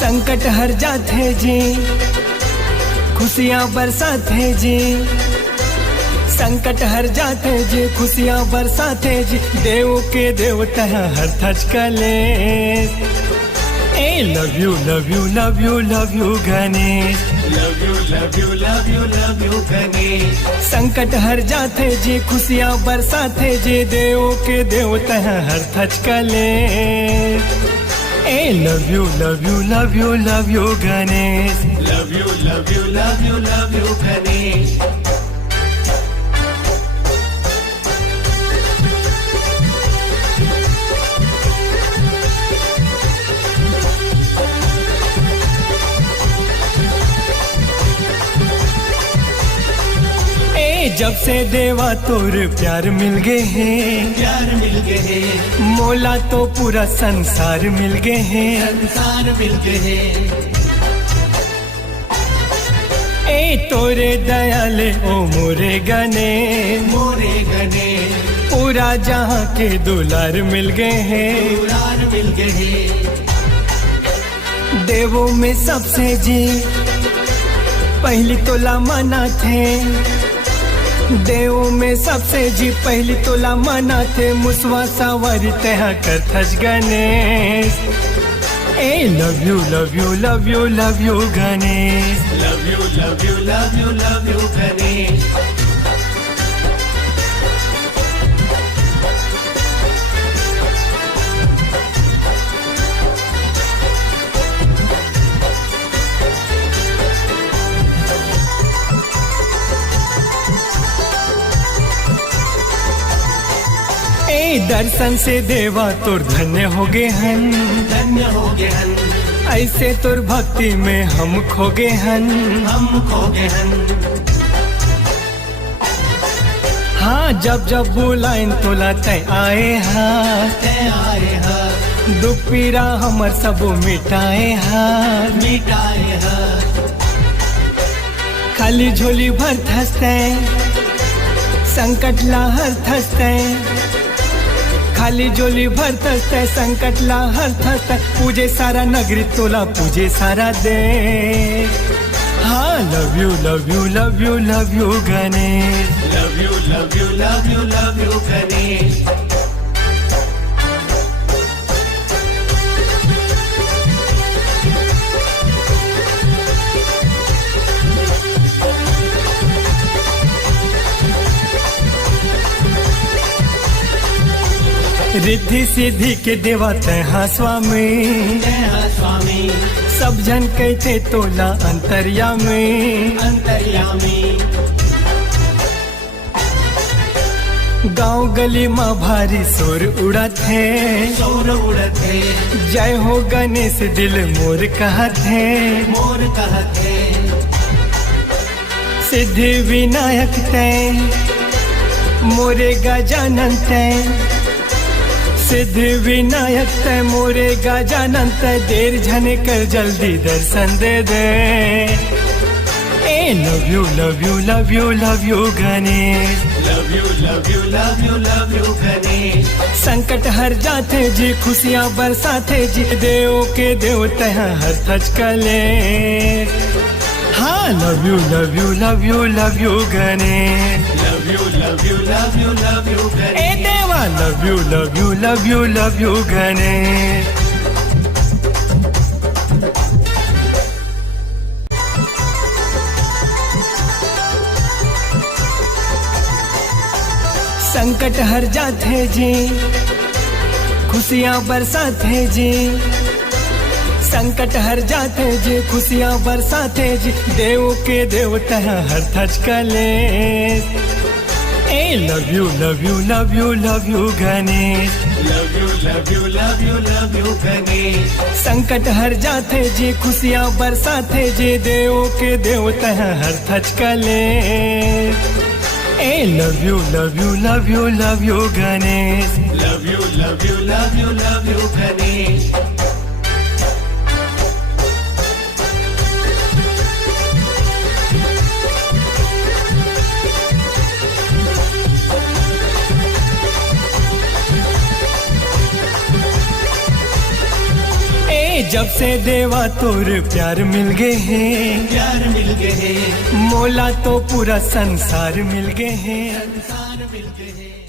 संकट हर जाते जी, खुशियाँ बरसाते जी। संकट हर जाते जी, खुशियाँ बरसाते जी। देव के देवता हर थच कले। ए love you love you love you love you Ganesh, love you love you love you love you Ganesh. संकट हर जाते जी, खुशियाँ बरसाते जी। देव के देवता हर थच कले। ए love you love you love you love you Ganesh, love you love you love you love you Ganesh. जब से देवा तोर प्यार मिल गए हैं, प्यार मिल गए हैं। मोला तो पूरा संसार मिल गए हैं, संसार मिल गए हैं। ए तोरे दयाले ओ मोरे गणेश, मोरे गणेश। पूरा जहाँ के दुलार मिल गए हैं, दुलार मिल गए हैं। देवों में सबसे जी पहली तोला मना थे। देवों में सबसे जी पहली तोला मना थे। मुसवा सावरी तहा कर थच गणेश। ए love you love you love you love you Ganesh, love you love you love you love you Ganesh. दर्शन से देवा तोर धन्य हो गए हन, धन्य हो गए हन। ऐसे तोर भक्ति में हम खो गए हन, हम खो गए हन। हाँ जब जब बुलाइन तोला तय आए हाँ, तय आए हाँ। दुख पीरा हमर सब मिटाए हाँ, मिटाए हाँ। खाली झोली भर थसते, संकट ला हर थसते। खाली झोली भर थसते, संकट ला हर थसते। पूजे सारा नगरी तोला पूजे सारा दे। हाँ love you love you love you love you Ganesh, love you love you love you love you Ganesh. Riddhi Siddhi के देवा तहा स्वामी, तहा स्वामी। सब जन कहते तोला अंतर्यामी, अंतर्यामी। गांव गली माँ भारी शोर उड़त है, शोर उड़त है। जय हो गणेश दिल मोर कहत है, मोर कहत है। सिद्धि विनायक तय मोरे गजानन तय। सिद्धि विनायक तय मोरे गजानन तय। देर झने कर जल्दी दर्शन दे दे। ए love you love you love you love you Ganesh, love you love you love you love you Ganesh. संकट हर जाते जी, खुशियाँ बरसाते जी। देव के देवता हर थच कले। हाँ love you love you love you love you Ganesh, love you love you love you love you Ganesh. ए देवा love you love you love you love you Ganesh. संकट हर जाते जी, खुशियाँ बरसाते जी। संकट हर जाते जी, खुशियाँ बरसाते जी। देव के देवता हर थच कले। ए love you love you love you love you Ganesh, love you love you love you love you Ganesh. संकट हर जाते जी, खुशियाँ बरसाते जी। देव के देवता हर थच कले। ए love you love you love you love you Ganesh, love you love you love you love you Ganesh. जब से देवा तोर प्यार मिल गए हैं, प्यार मिल गए हैं, मोला तो पूरा संसार मिल गए हैं। संसार मिल गए हैं।